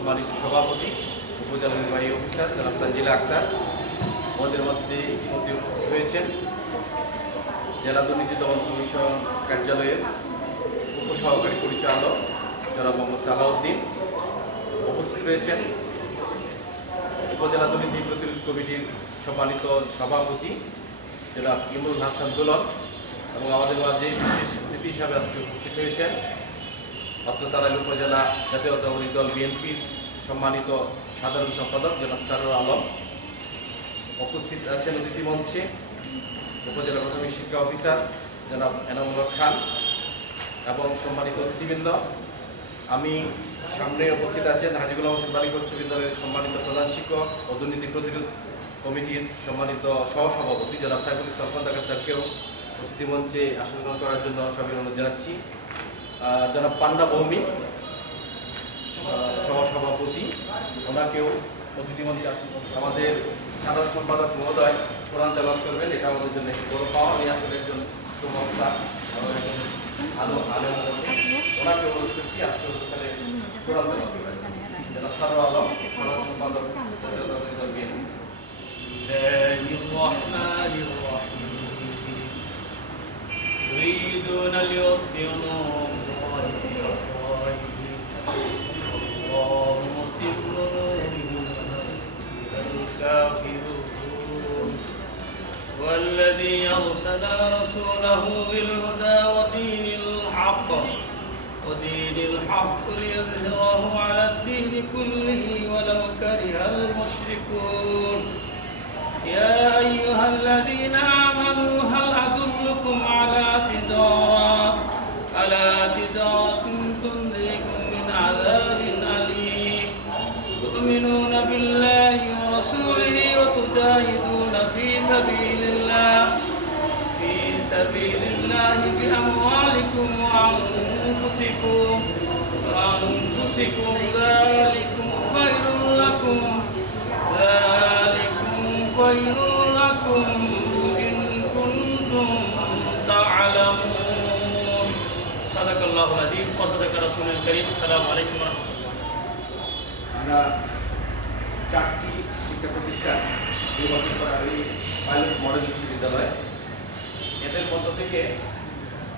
সম্মানিত সভাপতি, উপজেলা নির্বাহী অফিসার জনাব তানজিলা আক্তার, আমাদের মধ্যে ইতিমধ্যে উপস্থিত হয়েছেন জেলা দুর্নীতি দমন কমিশন কার্যালয়ের উপসহকারী পরিচালক জনাব মোহাম্মদ সালাউদ্দিন, উপস্থিত রয়েছেন উপজেলা দুর্নীতি প্রতিরোধ কমিটির সম্মানিত সভাপতি জনাব ইমরুল হাসান দুলন, এবং আমাদের মাঝে বিশেষ অতিথি হিসাবে আজকে উপস্থিত হয়েছেন অত্র তারাইল উপজেলা জাতীয়তাবাদী দল বিএনপির সম্মানিত সাধারণ সম্পাদক জনাব সারুর আলম। উপস্থিত আছেন অতিথি মঞ্চে উপজেলা প্রাথমিক শিক্ষা অফিসার জনাব এনামুল খান এবং সম্মানিত অতিথিবৃন্দ। আমি সামনে উপস্থিত আছেন হাজী গোলাম হোসেন বালিকা উচ্চ বিদ্যালয়ের সম্মানিত প্রধান শিক্ষক ও দুর্নীতি প্রতিরোধ কমিটির সম্মানিত সহসভাপতি জনাব সাইফুল ইসলাম খন্দকার স্যারকেও অতিথি মঞ্চে আসন গ্রহণ করার জন্য সবাই অনুরোধ জানাচ্ছি। জনাব পান্না ভৌমিক সহসভাপতি, ওনাকেও অতিথি মঞ্চে আসন। আমাদের সাধারণ সম্পাদক মহোদয় কোরআন তেলাওয়াত করবেন, এটা আমাদের জন্য একটি বড় পাওয়া। আমি আসলে একজন সুবক্তা, ভালো আলেম আছেন, ওনাকে অনুরোধ করছি আজকে অনুষ্ঠানে কোরআন তেলাওয়াত করবেন। জনাব সারুর আলম সাধারণ সম্পাদক জাতীয়তাবাদী দল বিএনপি। يريدون ليطفئوا نور الله والله متم نوره الكافرون والذي أرسل رسوله بالهدى ودين الحق ليظهره على الدين كله ولو كره المشركون يا أيها الذين آمنوا هل أدلكم على تجارة تنجيكم من عذاب أليم تؤمنون بالله ورسوله وتجاهدون في سبيل الله بأموالكم وأنفسكم ذلكم خير لكم إن كنتم تعلمون صدق الله العظيم وصدق رسول الكريم السلام عليكم ورحمة الله। আমরা চারটি শিক্ষা প্রতিষ্ঠান নির্বাচন করা এই পাইলট মডেল বিশ্ববিদ্যালয়, এদের মধ্য থেকে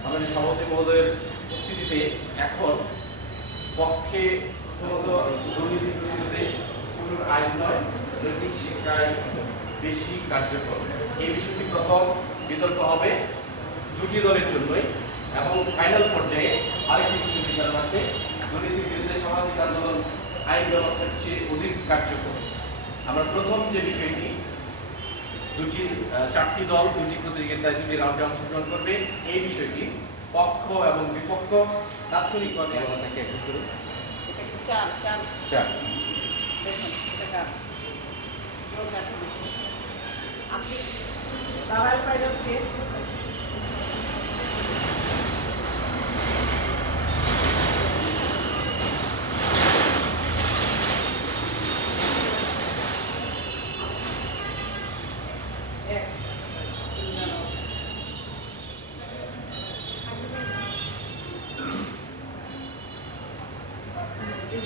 আমাদের সভাপতি মহোদয়ের উপস্থিতিতে এখন পক্ষে দুর্নীতি প্রতিরোধে কোনো আইন নয়, নৈতিক শিক্ষায় বেশি কার্যকর। এই বিষয়টি প্রথম বিতর্ক হবে দুটি দলের জন্যই, এবং ফাইনাল পর্যায়ে আরেকটি বিশ্ববিদ্যালয় আছে দুর্নীতির বিরুদ্ধে সামাজিক আন্দোলন আইন ব্যবস্থার চেয়ে অধিক কার্যকর। আমরা প্রথম যে বিষয়টি, চারটি দল দুটি প্রতিযোগিতায় দুটি রাউন্ডে অংশগ্রহণ করবে, এই বিষয়টি পক্ষ এবং বিপক্ষ তাৎক্ষণিকভাবে আপনাকে একটু করুন। আপনি বাবার পাইলটকে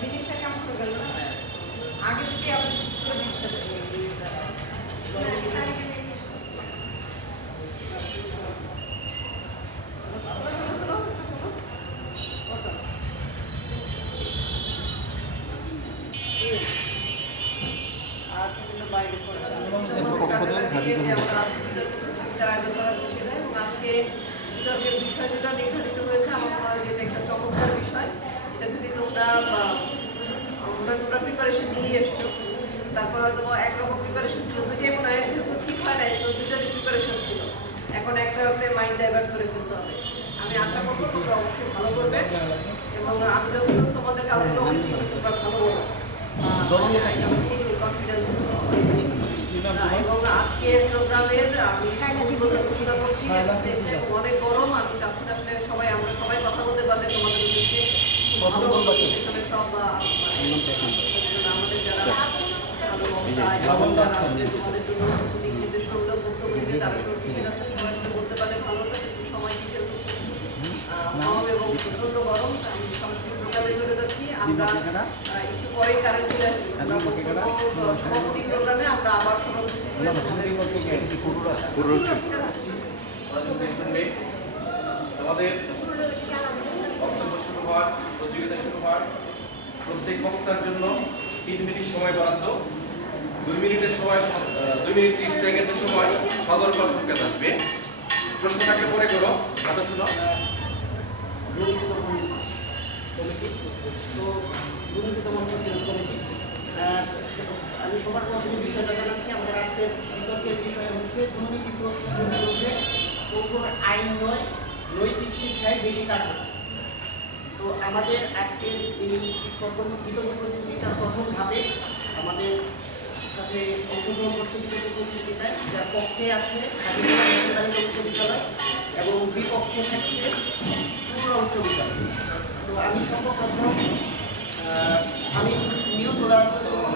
জিনিসটা কেমন হয়ে গেল না আগে থেকে আপনি আজকে বিতর্কের বিষয় যেটা নির্ধারিত হয়েছে আমার মনে হয় যে এটা একটা চমৎকার বিষয়। এটা যদি তোমরা প্রিপারেশন নিয়ে এসছো, তারপর হয়তো একরকম প্রিপারেশন ছিল, দুইটাই মনে হয় ঠিক হয় নাই, তো দুইটারই প্রিপারেশন ছিল। এখন একটা মাইন্ড ডাইভার্ট করে ফেলতে হবে। আমি আশা করবো তোমরা অবশ্যই ভালো করবে, এবং আমি যতক্ষণ তোমাদের কাউকে বলেছি তোমরা ভালো কনফিডেন্স। এবং আজকের প্রোগ্রামের আমি ঘোষণা করছি অনেক গরম, আমি চাচ্ছি না আসলে আমরা সবাই কথা বলতে পারলে তোমাদের উদ্দেশ্যে সব আমাদের যারা তোমাদের জন্য দিক নির্দেশনামূলক বক্তব্য দিবে তারা সবাই বলতে পারলে ভালো হতো, কিছু সময় দিতে এবং প্রচন্ড গরম। আমি সাংস্কৃতিক প্রোগ্রামে চলে যাচ্ছি। আমরা একটু পরেই কারেন্ট চলে আসবে। আমরা সমাপনী প্রোগ্রামে আমরা আবার সবাই উপস্থিত হয়ে আমাদের বক্তব্য শুরু হওয়ার প্রতিযোগিতা শুরু হওয়ার প্রত্যেক বক্তার জন্য 3 মিনিট সময় বরাদ্দ। 2 মিনিটের সময় 2 মিনিট 30 সেকেন্ডের সময় সতর্ক সংকেত আসবে। প্রশ্ন থাকলে পরে করো, কথা শুনো। আমি সবার প্রথমে বিষয়টা জানাচ্ছি। আমাদের আজকের বিতর্কের বিষয় হচ্ছে দুর্নীতি বিরুদ্ধে কঠোর আইন নয়, নৈতিক শিক্ষায় বেশি কার্যকর। তো আমাদের আজকের এই প্রথম বিতর্ক প্রতিযোগিতার প্রথম ধাপে আমাদের সাথে অংশগ্রহণ করছে বিতর্ক প্রতিযোগিতায়, যার পক্ষে আছে উচ্চ বিদ্যালয় এবং বিপক্ষে থাকছে পুরুলিয়া উচ্চ বিদ্যালয়। তো আমি সর্বপ্রথম আমি নিয়মগুলো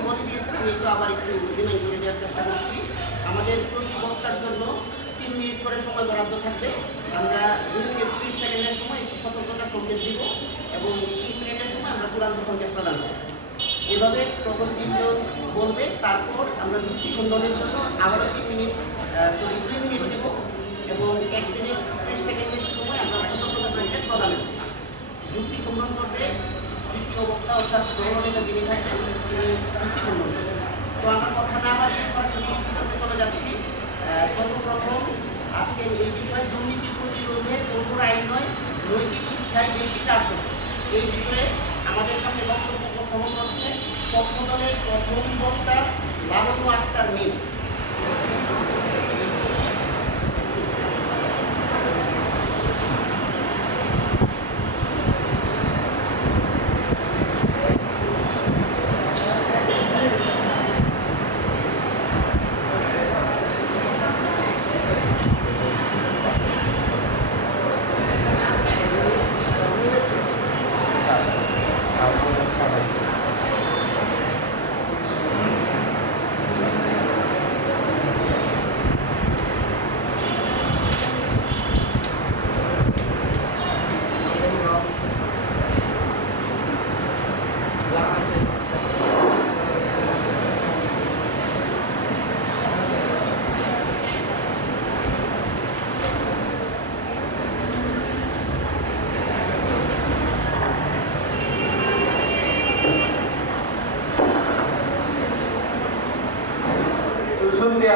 বলে দিয়েছি, আমি একটু আবার একটু রিমাইন্ড করে দেওয়ার চেষ্টা করছি। আমাদের প্রতি বক্তার জন্য 3 মিনিট করে সময় বরাদ্দ থাকবে। আমরা 2 মিনিট 30 সেকেন্ডের সময় একটু সতর্কতা সংকেত দিব এবং 3 মিনিটের সময় আমরা চূড়ান্ত সংকেত প্রদান করব। এভাবে প্রথম 3 জন বলবে, তারপর আমরা যুক্তি খণ্ডনের জন্য আবারও 2 মিনিট দেব এবং 1 মিনিট 30 সেকেন্ডের সময় আমরা সতর্কতা সংকেত প্রদান করব। যুক্তি খণ্ডন করবে দ্বিতীয় বক্তা, অর্থাৎ দলনেতা যিনি থাকবেন তিনি যুক্তি খণ্ডন করবেন। তো আমার কথা না বাড়িয়ে সরাসরি বিতর্কে চলে যাচ্ছি। সর্বপ্রথম আজকের এই বিষয়ে দুর্নীতি প্রতিরোধে কঠোর আইন নয়, নৈতিক শিক্ষায় বেশি কার্যকর। এই বিষয়ে আমাদের সামনে বক্তব্য উপস্থাপন করছে পক্ষ দলের প্রথম বক্তা লাবণ্য আক্তার মিম।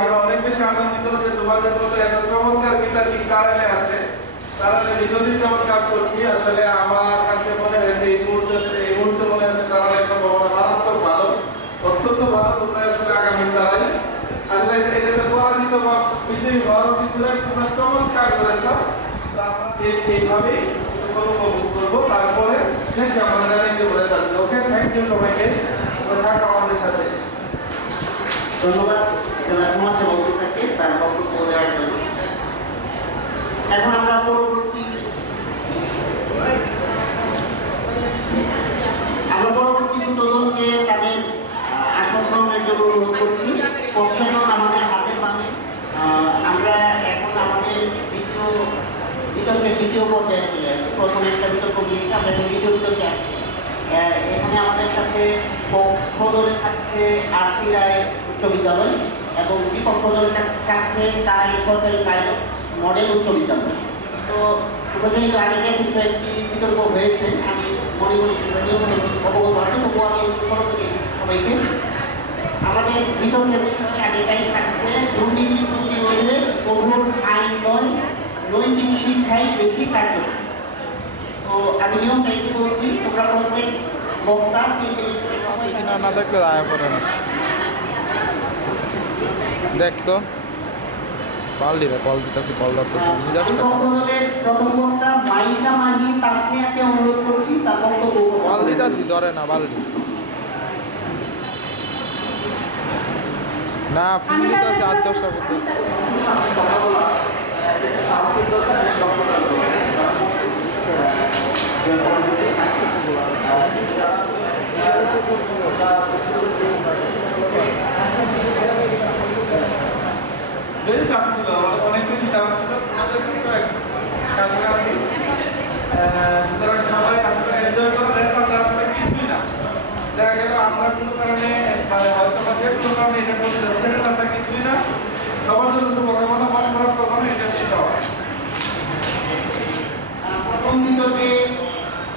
আমরা অনেক বেশি আনন্দিত যে তোমাদের মতো এত চমৎকার বিতার্কিক কারালে আছে, তারা দীর্ঘদিন যেমন কাজ করছি। আসলে আমার কাছে মনে হয়েছে এই মুহূর্তে মনে হচ্ছে কারালের সম্ভাবনা মারাত্মক ভালো, অত্যন্ত ভালো। তোমরা আসলে আগামী তারাই আসলে এটাতে পরাজিত বা বিজয়ী হওয়ার কিছু তোমরা চমৎকার করেছ। এইভাবেই উপভোগ করবো, তারপরে শেষে আমরা জানিয়ে বলে যাচ্ছি। ওকে, থ্যাংক ইউ সবাইকে, থাকা আমাদের সাথে। ধন্যবাদ সমাজসেবক স্যারকে তার বক্তব্য দেওয়ার জন্য। এখন আমরা পরবর্তী দুজনকে তাদের আসন গ্রহণের জন্য অনুরোধ করছি। পক্ষজন আমাদের হাতের বামে। আমরা এখন আমাদের বিতর্কের দ্বিতীয় পর্যায়ে চলে আসছি। প্রথমে একটা বিতর্ক নিয়েছি, আমরা এখন দ্বিতীয় বিতর্কে আসছি। এখানে আমাদের সাথে পক্ষ দলে থাকছে আরসি রায় উচ্চ বিদ্যালয় এবং বিপক্ষ দলে থাকছে তারাই সরকারি পাইলট মডেল উচ্চ বিদ্যালয়। তো উপযোগিত আগে কিছু একটি বিতর্ক হয়েছে, আমি মনে করি অবগত আছে, তবুও আমি সরাসরি সবাইকে আমাদের বিতর্কের বিষয়ে আগে এটাই থাকছে দুর্নীতি প্রতিরোধে কঠোর আইন নয়, নৈতিক শিক্ষায় বেশি কার্যকর। তো আমি নিয়মটা একটু বলছি, তোমরা প্রত্যেক বক্তা না দেখলে আয়া পড়ে না। দেখ তো কল দিবে, কল দিতেছি, কল ধরতেছি। প্রথম বক্তা মাইশা মাহি তাসমিয়াকে অনুরোধ করছি তার বক্তব্য। কল দিতেছি, ধরে না বালতি না, ফোন দিতেছি 8-10টা করতে। বেশ চাপ ছিল, অনেক বেশি চাপ ছিল, তোমাদের কিন্তু কাছাকাছি। সুতরাং সবাই আসলে এনজয় করে, আসলে কিছুই না। দেখা গেল আমরা কারণে হয়তো বা যে কোনো কারণে এটা করতে যাচ্ছে না, তার কিছুই না। সবার জন্য শুভকামনা, মন খারাপ করবো না, এটা নিয়ে যাওয়া। প্রথম বিতর্কে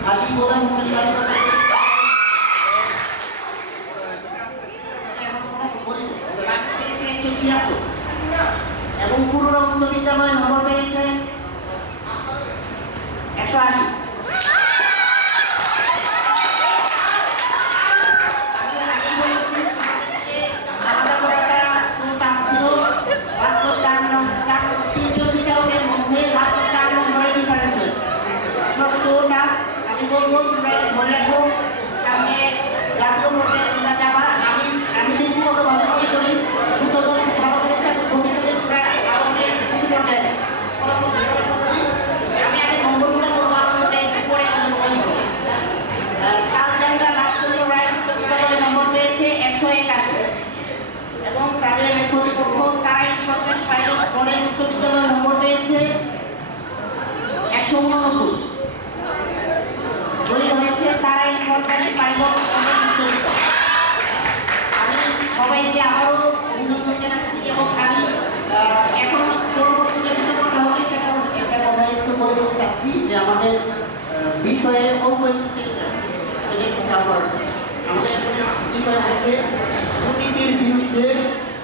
হাজি গোলাম হোসেন তালিকা এবং পুরুরা উচ্চ বিদ্যালয় নম্বর পেয়েছে 180। আমি বলবো তোমরা মনে রাখো, সামনে জাতীয় পর্যায়ে তোমরা যাবা। আমি ব্যক্তিগতভাবে মনে করি দুটো দল খুব ভালো করেছে এবং ভবিষ্যতে তোমরা আরো অনেক উঁচু পর্যায়ে যাবে। আমি আগে নম্বরগুলো বলবো, আমাদের পরে তালজাঙ্গা রাজচন্দ্র রায় বিশ্ববিদ্যালয় নম্বর পেয়েছে 181 এবং তাদের প্রতিপক্ষ তারাই সরকারি পাইলট কলেজ উচ্চ বিদ্যালয় নম্বর পেয়েছে 189। জয়ী হয়েছে তারাই সরকারি পাইলট কলেজ বিশ্ববিদ্যালয়। আমি সবাইকে আবারও অভিনন্দন জানাচ্ছি এবং আমি এখন পরবর্তী যে কথা হবে সেটা একটা কথা একটু বলতে চাচ্ছি যে আমাদের বিষয়ে অল্প এসেছে, সেটা একটু খেয়াল করার। আমাদের বিষয় হচ্ছে দুর্নীতির বিরুদ্ধে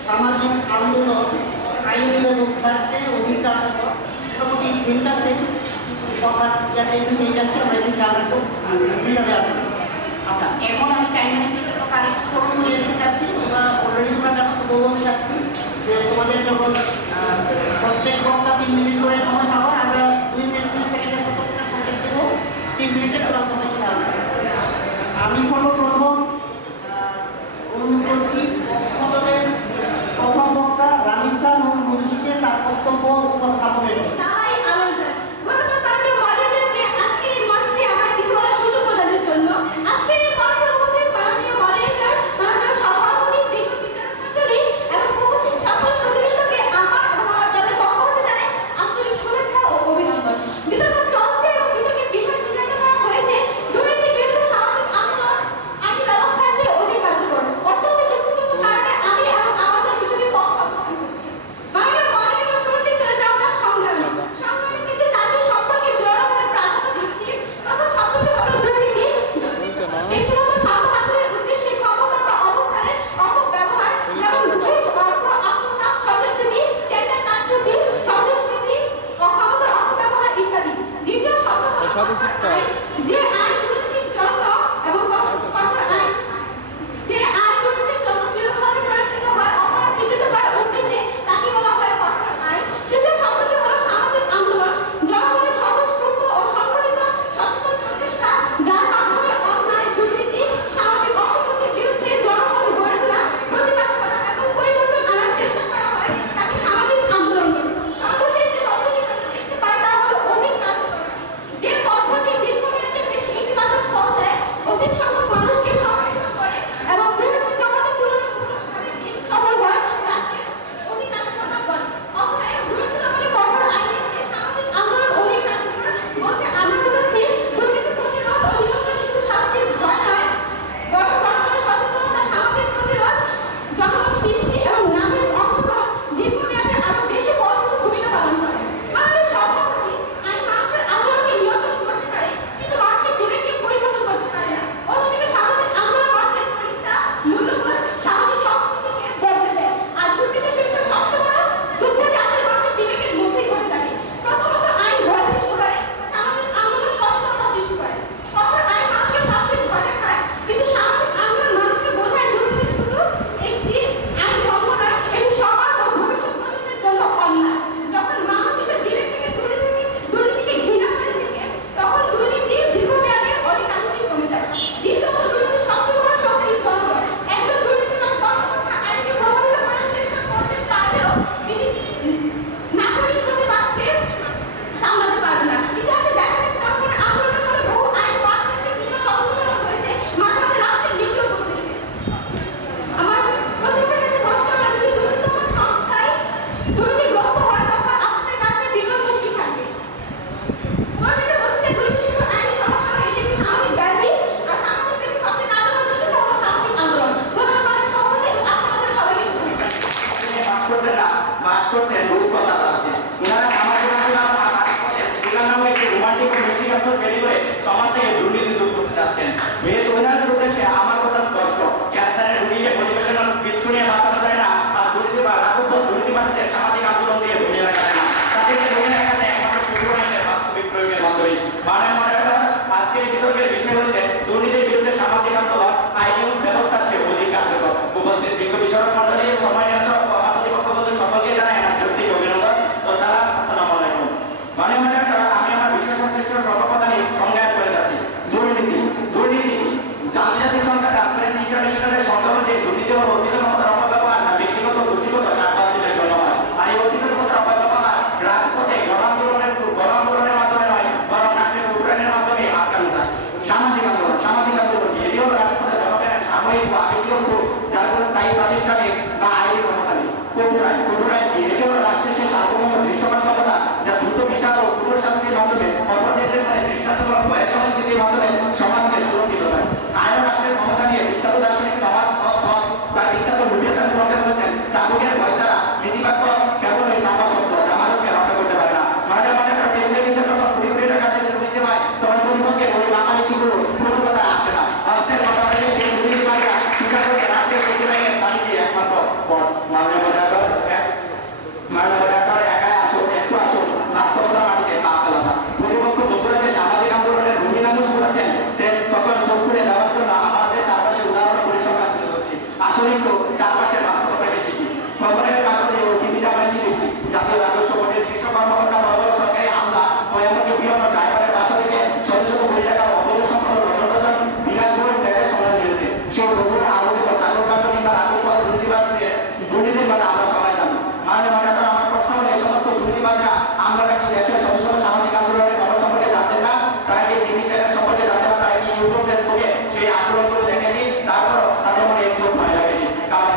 সামাজিক আন্দোলন আইনি ব্যবস্থার চেয়ে অধিক কার্যকর। মোটামুটি তিনটা কথা যাতে একটু চেঞ্জ আসছে, আমরা একটু খেয়াল রাখবো, সুবিধা দেওয়া হবে। আচ্ছা, এখন আমি টাইম ম্যানেজমেন্টের কথা আরেকটু ছোট করে দিতে চাচ্ছি। অলরেডি তোমরা জানো, তো বলতে চাচ্ছি যে তোমাদের যখন প্রত্যেক বক্তা 3 মিনিট করে সময় পাবো, আমরা 2 মিনিট 2 সেকেন্ডের সতর্কতা সংকেত দেবো, 3 মিনিটে তোমরা সময় খেয়াল রাখবে। আমি সর্বপ্রথম অনুরোধ করছি পক্ষদলের প্রথম বক্তা রামিসা নূর মুন্সিকে তার বক্তব্য উপস্থাপনের জন্য। অত্যন্ত হলো অতীতের মতো অপব্যবহার যা ব্যক্তিগত গোষ্ঠীগত স্বার্থ হাসিলের জন্য হয়। আর এই অতীতের মতো অপব্যবহার রাজপথে গণ আন্দোলনের মাধ্যমে নয়, বরং রাষ্ট্রের উন্নয়নের মাধ্যমে আটকানো যায়। সামাজিক আন্দোলন কি? এটি হলো রাজপথে জনগণের সাময়িক বা আবেগীয় রূপ, যার কোনো স্থায়ী প্রাতিষ্ঠানিক বা আইনি ক্ষমতা নেই। কঠোরাইন কি? এটি হলো রাষ্ট্রের সেই সার্বভৌম দৃশ্যমান ক্ষমতা যা দ্রুত বিচার ও কঠোর শাস্তির মাধ্যমে অপরাধীদের মানে দৃষ্টান্তমূলক ভয়ের সংস্কৃতির মাধ্যমে সমাজকে সুরক্ষিত করে। আইন রাষ্ট্রের ক্ষমতা নিয়ে বিখ্যাত দার্শনিক টমাস হবস তার বিখ্যাত লুবিয়াতান গ্রন্থে বলেছেন, চাবুকের ভয় ছাড়া নীতিবাক্য কেবল এই লম্বা শব্দ যা মানুষকে রক্ষা করতে পারে না। মানে একটা টেবিলের নিচে যখন কোটি কোটি টাকা দিয়ে দুর্নীতি হয়, তখন প্রতিপক্ষের ওই লম্বা নীতিগুলো কোনো কথা আসে না। অর্থের কথা বলে সেই দুর্নীতিবাজরা স্বীকার করতে রাষ্ট্রের প্রতিবাহের স্থান দিয়ে একমাত্র পথ। একাই আসুন, একটু আসুন, বাস্তবতা মাটিতে পা ফেলা যায়। প্রতিপক্ষ বন্ধুরা যে সামাজিক আন্দোলনের রঙিনামুষ করেছেন, তখন চোখ খুলে দেওয়ার জন্য আমাদের চারপাশে উদাহরণ পরিসংখ্যান তুলে ধরছি। আসলেই তো চারপাশের বাস্তবতাকে শিখি। খবরের কাগজে ও টিভিতে আমরা কি দেখছি? জাতীয় রাজস্ব বোর্ডের শীর্ষ কর্মকর্তা বড় বড় সরকারি হামলা ও এমনকি বিভিন্ন ড্রাইভারের বাসা থেকে শত শত কোটি টাকার অবৈধ সম্পদ ডজন বিলাসবহুল ফ্ল্যাটের সন্ধান মিলেছে। সেই বহুল আলোচিত চালক কাণ্ড কিংবা রাজস্ব দুর্নীতির কথা আমরা সবাই জানি। মানে আমার প্রশ্ন হলো, এই সমস্ত দুর্নীতিবাজরা আমরা কি দেশের সদস্য সামাজিক আন্দোলনের খবর সম্পর্কে জানতেন না? তারা কি টিভি চ্যানেল সম্পর্কে জানতেন না? তারা কি ইউটিউব ফেসবুকে সেই আন্দোলনগুলো দেখেনি? তারপরও তাদের মনে একটু ভয় লাগেনি। কারণ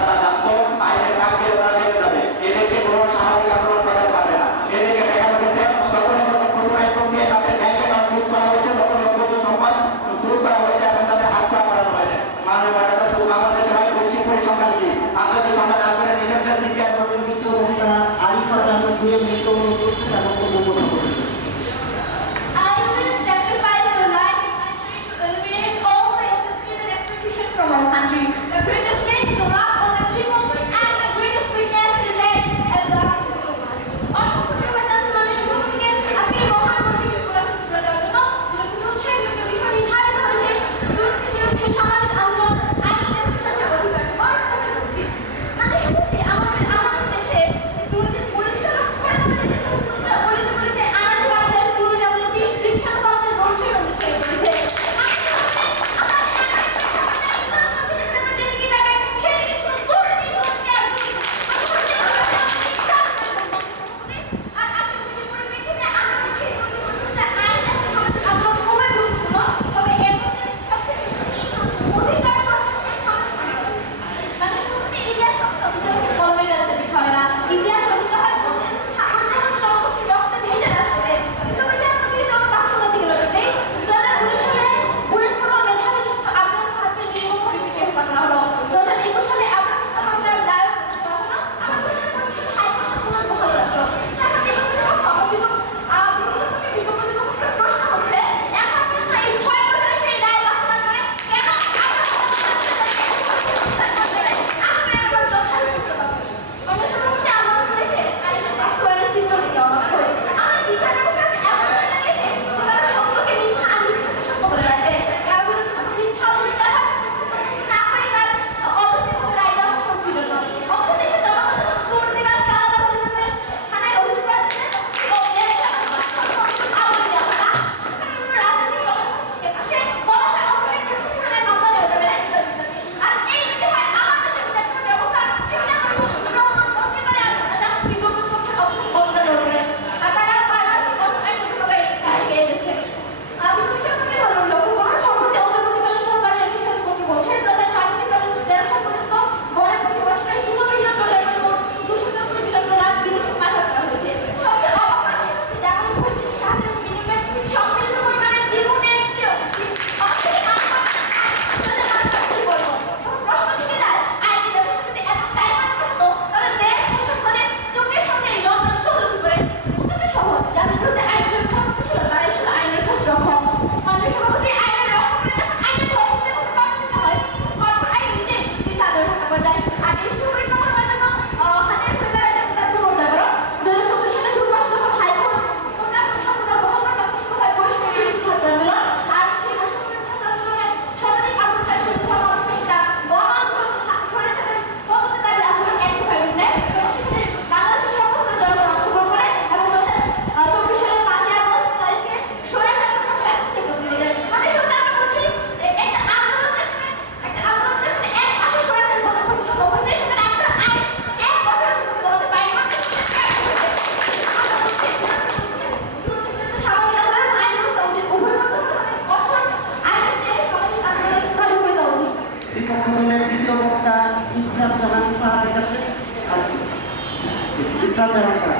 শ্রদ্ধা নমস্কার।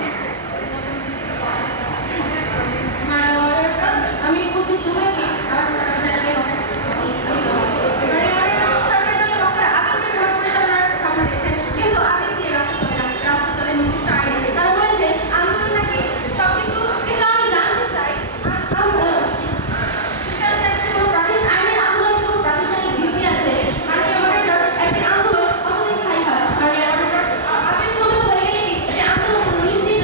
আমি উপস্থিত সবাইকে আমার চ্যানেলে সরকারি দলের পক্ষে আবেগ দিয়ে পরিচালনার স্বপ্ন দেখছেন, কিন্তু আবেগ দিয়ে রাষ্ট্র চলে নির্দিষ্ট আইনে। তারা বলেছে আন্দোলন নাকি সবকিছু, কিন্তু আমি জানতে চাই আইনের আন্দোলন কোনো প্রাতিষ্ঠানিক ভিত্তি আছে? মানে একটি আন্দোলন কতদিন স্থায়ী হয়? মানে আবেগ হয়ে গেলে কি যে আন্দোলন নিশ্চিত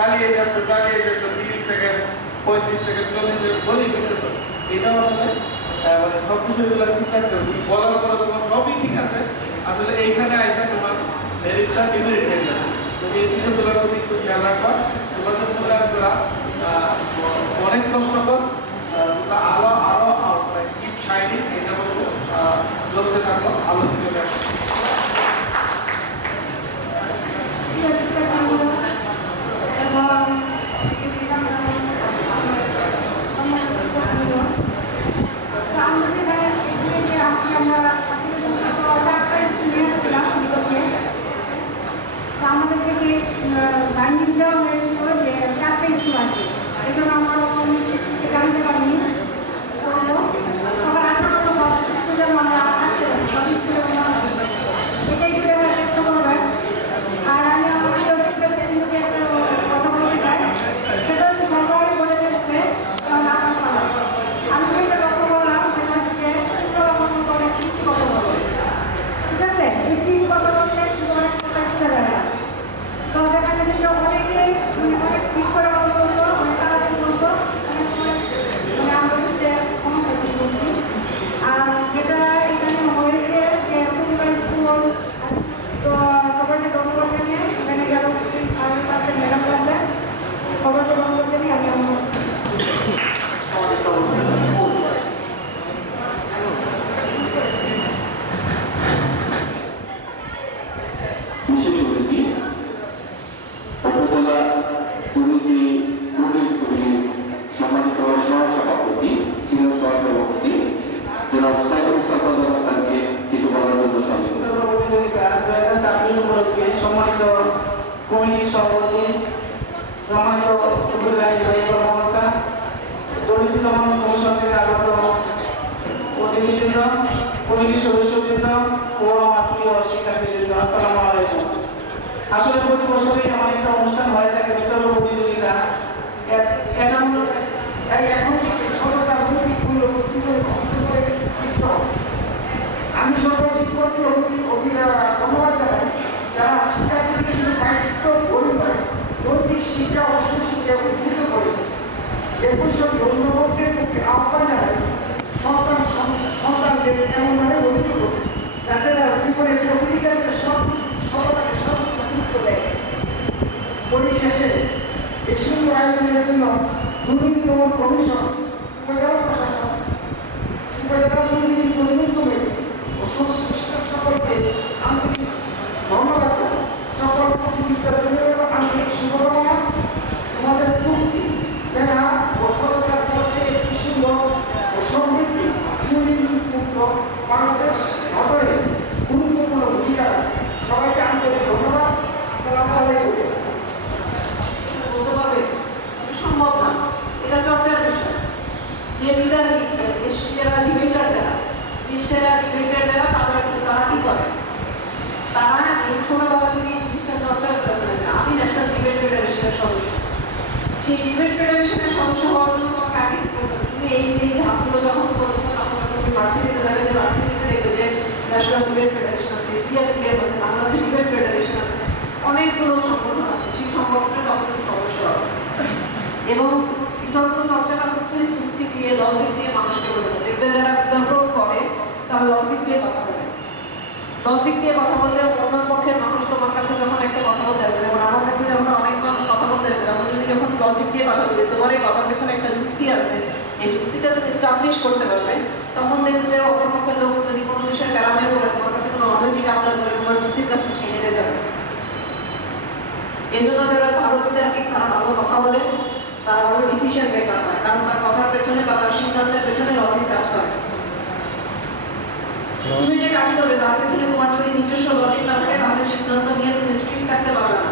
চালিয়ে যাচ্ছ 30 সেকেন্ড 35 সেকেন্ড 40 সেকেন্ড বলেই ফেলেছ, এটা আসলে মানে সব কিছু এগুলো ঠিক থাকতে হবে। বলার পরে তোমার সবই ঠিক আছে, আসলে এইখানে আইসা তোমার মেরিটটা ডিমেরিট হয়ে যাবে। তো এই বিষয়গুলোর প্রতি একটু খেয়াল রাখবা। তোমাদের মধ্যে আমরা অনেক কষ্টকর, আলো আরো কিপ শাইনিং, এটা বলবো জ্বলতে থাকো, আলো দিতে থাকো। আমাদের থেকে গার্নিং দেওয়া হয়েছিল যে 4টা ইস্যু আছে, এই জন্য আমরা জানতে পারিনি। সবার 18 স্টুডেন্ট আমরা থাকতে পারি, সব স্টুডেন্ট এটাই যদি আমরা চেষ্টা করবেন। আর আমি আমাদের একটা কথা বলতে চাই, সেটা হচ্ছে সরকারি বলে দিচ্ছে আমি যেটা কথা বললাম সেটা হচ্ছে করে কিছু কথা বলবো, ঠিক আছে? বেশি কথা বললে অনেক কথা বোঝা যায় না। তো সেখানে কিন্তু অনেকে অনেক ঠিক করে কথা বলতো, অনেক তাড়াতাড়ি বলতো, অনেক সময় মানে আমরা হচ্ছে সমস্যা ঠিক করছি। আর যেটা এখানে হয়েছে যে পরিবার স্কুল, তো সবাইকে ধন্যবাদ জানিয়ে এখানে যারা আমার কাছে ম্যাডাম আছে সবাইকে ধন্যবাদ জানিয়ে আমি আমার বিশেষ অতিথি উপজেলা দুর্নীতি সম্মানিত সহসভাপতি সিনিয়র সহসভাপতি জনাব সাইদুল হাসানকে কিছু বলার জন্য সম্মানিত কমিটির সভাপতি, সম্মানিত কর্মকর্তা, দুর্নীতি দমন কমিশন থেকে আগত অতিথিবৃন্দ, কমিটির সদস্যবৃন্দ ও আমার প্রিয় শিক্ষার্থীবৃন্দ, আসসালামু আলাইকুম। আসলে প্রতি বছরই আমার একটা অনুষ্ঠান হয়ে থাকে বিতর্ক প্রতিযোগিতা। এখন সততা অভিযোগগুলো অংশ করে আমি সকল শিক্ষককে ধন্যবাদ জানাই যারা শিক্ষার্থীদের শুধু দায়িত্ব পরিবার নৈতিক শিক্ষা ও সুশিক্ষা উদ্বুদ্ধ করেছে। একই সঙ্গে অন্যবর্গের পক্ষে আহ্বান জানাই সন্তানদের এমনভাবে গঠিত করবে যাতে তারা জীবনের প্রতিটি ক্ষেত্রে সততাকে সর্বোচ্চ গুরুত্ব দেয়। পরিশেষে এই সুন্দর আয়োজনের জন্য দুর্নীতি দমন কমিশন, উপজেলা প্রশাসন, উপজেলা দুর্নীতি প্রতিরোধ কমিটি ও সংশ্লিষ্ট সকলকে আন্তরিক ধন্যবাদ জানাই। সকল প্রতিযোগিতার আন্তরিক শুভকামনা। তোমাদের চুক্তি মেধা ও সততার মধ্যে একটি সুন্দর ও সমৃদ্ধি দুর্নীতিমুক্ত বাংলাদেশ গঠনে গুরুত্বপূর্ণ ভূমিকা রাখে। সবাইকে আন্তরিক ধন্যবাদ। আসসালামু আলাইকুম। বলতে পারবে সম্ভব না, এটা চর্চার বিষয়। যে লিডার দেশেরা ডিবেটার যারা তারা কি করে, তারা এই কোনোভাবে যদি জিনিসটা চর্চা করে না। আমি ন্যাশনাল ডিবেট ফেডারেশনের সদস্য, সেই ডিবেট ফেডারেশনের সদস্য হওয়ার জন্য তোমাকে আগে তুমি এই ধাপগুলো যখন করেছো তখন তুমি ভার্সিটিতে যাবে, যে ভার্সিটিতে দেখবে যে ন্যাশনাল ডিবেট ফেডারেশন আছে, ক্লিয়ার আছে, বাংলাদেশ ডিবেট ফেডারেশন আছে, অনেকগুলো সংগঠন আছে। সেই সংগঠনে তখন তুমি সদস্য হবে এবং বিতর্ক চর্চাটা হচ্ছে যুক্তি দিয়ে লজিক দিয়ে মানুষকে বোঝানো। দেখবে যারা বিতর্ক করে তারা লজিক দিয়ে কথা বলে, লজিক দিয়ে কথা বললে অন্য পক্ষের মানুষ তোমার কাছে যখন একটা কথা বলতে আসবে, যেমন আমার কাছে যখন অনেক মানুষ কথা বলতে আসবে, তখন তুমি যখন লজিক দিয়ে কথা বলবে, তোমার এই কথার পেছনে একটা যুক্তি আছে, এই যুক্তিটা তুমি এস্টাবলিশ করতে পারবে, তখন দেখবে যে অপর পক্ষের লোক যদি কোনো বিষয়ে গ্রামে বলে তোমার কাছে কোনো অনৈতিক আবদার করে তোমার যুক্তির কাছে সে হেরে যাবে। এই জন্য যারা ভালো বিদ্যার্থী তারা ভালো কথা বলে, তারা ভালো ডিসিশন মেকার হয়, কারণ তার কথার পেছনে বা তার সিদ্ধান্তের পেছনে লজিক কাজ করে। তুমি যে কাজ করবে তার পেছনে তোমার যদি নিজস্ব লজিক না থাকে তাহলে সিদ্ধান্ত নিয়ে তুমি স্ট্রিক্ট থাকতে পারবে না।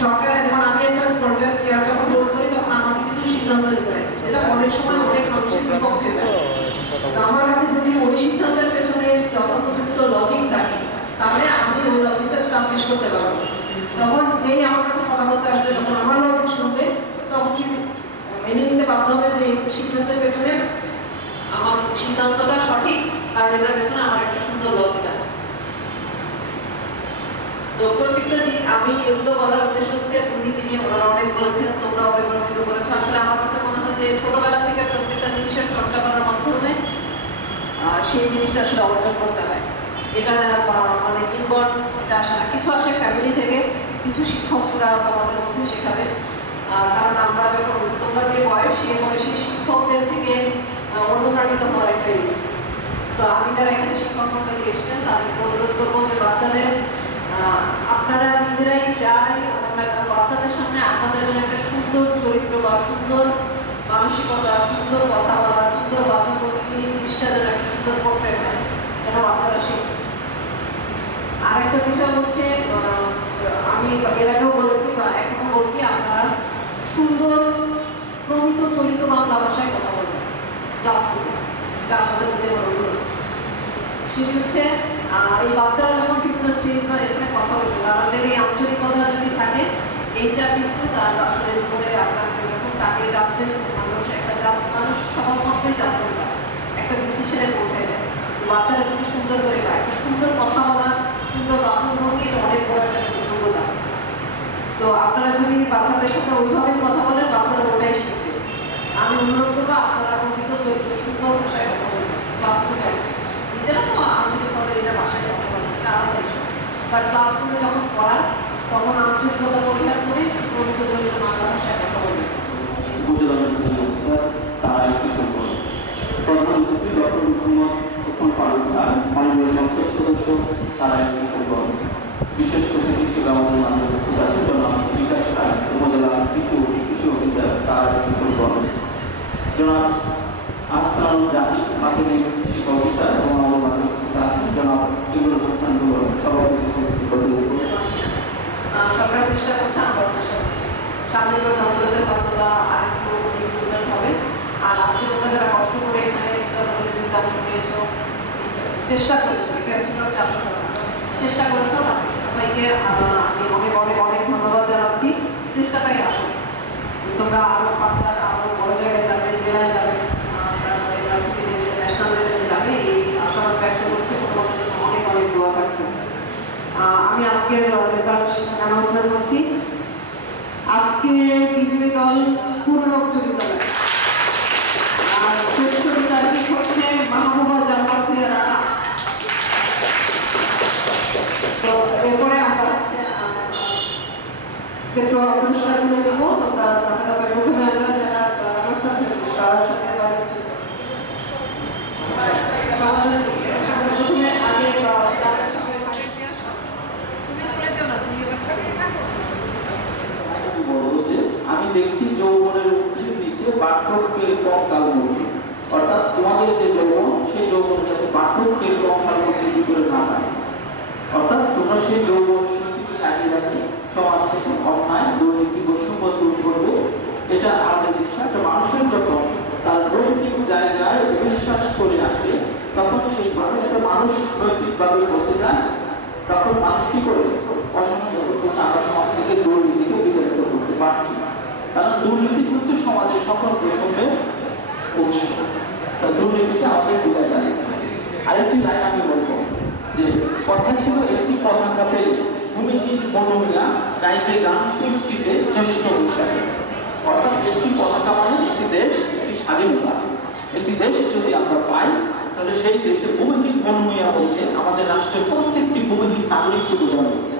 সরকারের যেমন আমি একটা পর্যায়ে চেয়ার যখন হোল্ড করি তখন আমাকে কিছু সিদ্ধান্ত নিতে হয়, এটা অনেক সময় অনেক মানুষের বিপক্ষে যায়। তো আমার কাছে যদি ওই সিদ্ধান্তের পেছনে যথোপযুক্ত লজিক থাকে তাহলে আমি ওই লজিকটা এস্টাবলিশ করতে পারবো। তখন যেই আমার কাছে কথা বলতে আসবে, যখন আমার লজিক শুনবে তখন কি মেনে নিতে বাধ্য হবে যে এই সিদ্ধান্তের পেছনে আমার সিদ্ধান্তটা সঠিক, কারণ এটার পেছনে আমার একটা সুন্দর লজিক আছে। তো প্রত্যেকটা দিন আমি এগুলো বলার উদ্দেশ্য হচ্ছে দুর্নীতি নিয়ে ওনারা অনেক বলেছেন, তোমরা অবলম্বিত করেছো। আসলে আমার কাছে মনে হয় যে ছোটবেলা থেকে প্রত্যেকটা জিনিসের চর্চা করার মাধ্যমে সেই জিনিসটা আসলে অর্জন করতে হয়। এটা মানে ইনবর্ন এটা আসে না, কিছু আসে ফ্যামিলি থেকে, কিছু শিক্ষকরা তোমাদের মধ্যে শেখাবে। কারণ আমরা যখন তোমরা যে বয়স, সেই বয়সে শিক্ষকদের থেকে অনুপ্রাণিত হওয়ার একটা জিনিস। তো আমি যারা এখানে শিক্ষক মন্ডলী এসেছেন তাদেরকে অনুরোধ করবো যে বাচ্চাদের আপনারা নিজেরাই যাই বাচ্চাদের সামনে আপনাদের জন্য একটা সুন্দর চরিত্র বা সুন্দর মানসিকতা, সুন্দর কথা বলা, সুন্দর বাচনভঙ্গি, এই জিনিসটা যেন একটা সুন্দর পোর্ট্রেট হয়, যেন বাচ্চারা শেখে। আরেকটা বিষয় হচ্ছে আমি এর আগেও বলেছি বা এখনো বলছি, আপনারা সুন্দর প্রমিত চলিত বাংলা ভাষায় কথা বলবেন ক্লাসরুমে। এটা আপনাদের মধ্যে অনুরোধ। সেটি হচ্ছে এই বাচ্চারা যখন বিভিন্ন স্টেজ বা এখানে কথা বলবে, আমাদের এই আঞ্চলিকতা যদি থাকে, এইটা কিন্তু তার আসলে উপরে আপনার যখন তাকে জাজমেন্ট মানুষ সবার মধ্যেই জাজমেন্ট হয়, একটা ডিসিশনে পৌঁছায় দেয়। বাচ্চারা যদি সুন্দর করে বা একটা সুন্দর কথা বলা, সুন্দর বাচনভঙ্গি, এটা অনেক বড় একটা যোগ্যতা। তো আপনারা যদি বাচ্চাদের সাথে ওইভাবেই কথা বলেন, বাচ্চারা ওটাই শিখবে। আমি অনুরোধ করবো আপনারা প্রকৃত চরিত্র সুন্দর ভাষায় কথা বলবেন ক্লাসরুমে। নিজেরা তো আঞ্চলিকভাবে এটা ভাষায় কথা বলেন, এটা আলাদা বিষয়, বাট ক্লাসরুমে যখন পড়ান তখন আঞ্চলিকতা পরিহার করে প্রকৃত চরিত্র বাংলা ভাষায় কথা বলবেন। প্রধানমন্ত্রী ডক্টর মোহাম্মদ ওসমান ফারুক স্যার, মাননীয় সংসদ সদস্য তারা বিশেষ অতিথি হিসেবে আমাদের মাঝে উপস্থিত আছে জনাব বিকাশ রায়, উপজেলা কৃষি অফিসার তারা জনাব আহসান জাহিদ, মাধ্যমিক শিক্ষা অফিসার এবং আমাদের মাঝে উপস্থিত আছেন জনাব ইমরুল হোসেন সভাপতি। সরকার চেষ্টা করছে, আমরাও চেষ্টা করছি। সামনের বছরগুলোতে হয়তো বা আরেকটু ইমপ্রুভমেন্ট হবে। আর আজকে তোমরা যারা কষ্ট করে এখানে প্রতিযোগিতা অংশ নিয়েছো, চেষ্টা করেছো, এটা হচ্ছে সবচেয়ে আসল কথা, চেষ্টা করেছো, তাদের সবাইকে আমি অনেক অনেক অনেক ধন্যবাদ জানাচ্ছি। চেষ্টাটাই আসল। তোমরা আরো পাঠার আরো বড় জায়গায় যাবে, জেলায় যাবে, তারপরে ন্যাশনাল লেভেলে যাবে, এই আশাবাদ ব্যক্ত করছে। তোমাদের অনেক অনেক দোয়া থাকছে। আমি আজকের রেজাল্ট অ্যানাউন্সমেন্ট করছি। আজকে বিজয়ী দল পূর্ণচরিতালয়, আর শ্রেষ্ঠ বিচারক হচ্ছে মাহবুবা জান্নাত রানা। তো এরপরে আমরা পুরস্কার তুলে দেবো। তোমরা প্রথমে আমরা যারা ব্যবস্থা তার সাথে প্রথমে আগে আমি দেখছি যৌবনের উচ্ছের নিচে বার্ধক্যের কম কালমূর্তি, অর্থাৎ তোমাদের যে যৌবন, সেই যৌবন যাতে বার্ধক্যের কম কালমূর্তির ভিতরে না থাকে, অর্থাৎ তোমরা সেই যৌবন শক্তিকে লাগিয়ে রাখি সমাজ থেকে অন্যায়, দুর্নীতি, বৈষম্য দূর করবে। এটা আমাদের বিশ্বাস। মানুষের যখন তার নৈতিক জায়গায় বিশ্বাস চলে আসে, তখন সেই মানুষটা মানুষ নৈতিকভাবে বসে যায়। তখন মানুষ কি করে অসংখ্য আমরা সমাজ থেকে দুর্নীতিকে বিতাড়িত করতে পারছি, কারণ দুর্নীতি হচ্ছে সমাজের সকল বৈষম্যের উৎস। দুর্নীতিকে আমাদের বোঝা যায়। আরেকটি লাইন আমি বলবো যে কথা ছিল একটি পতাকা পেলে ভূমিহীন মনোমিয়া গাইবে গান তৃপ্তিতে জ্যেষ্ঠ বৈশাখে, অর্থাৎ একটি পতাকা মানে একটি দেশ, একটি স্বাধীনতা। একটি দেশ যদি আমরা পাই, তাহলে সেই দেশে ভূমিহীন মনোমিয়া বলতে আমাদের রাষ্ট্রের প্রত্যেকটি ভূমিহীন নাগরিককে বোঝানো হচ্ছে।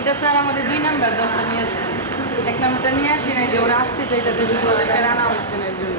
এটা স্যার আমাদের 2 নাম্বার 10টা নিয়ে আসেন, 1 নাম্বারটা নিয়ে আসি নাই যে ওরা আসতে চাইতেছে, শুধু ওদেরকে রানা হয়েছে না এর জন্য।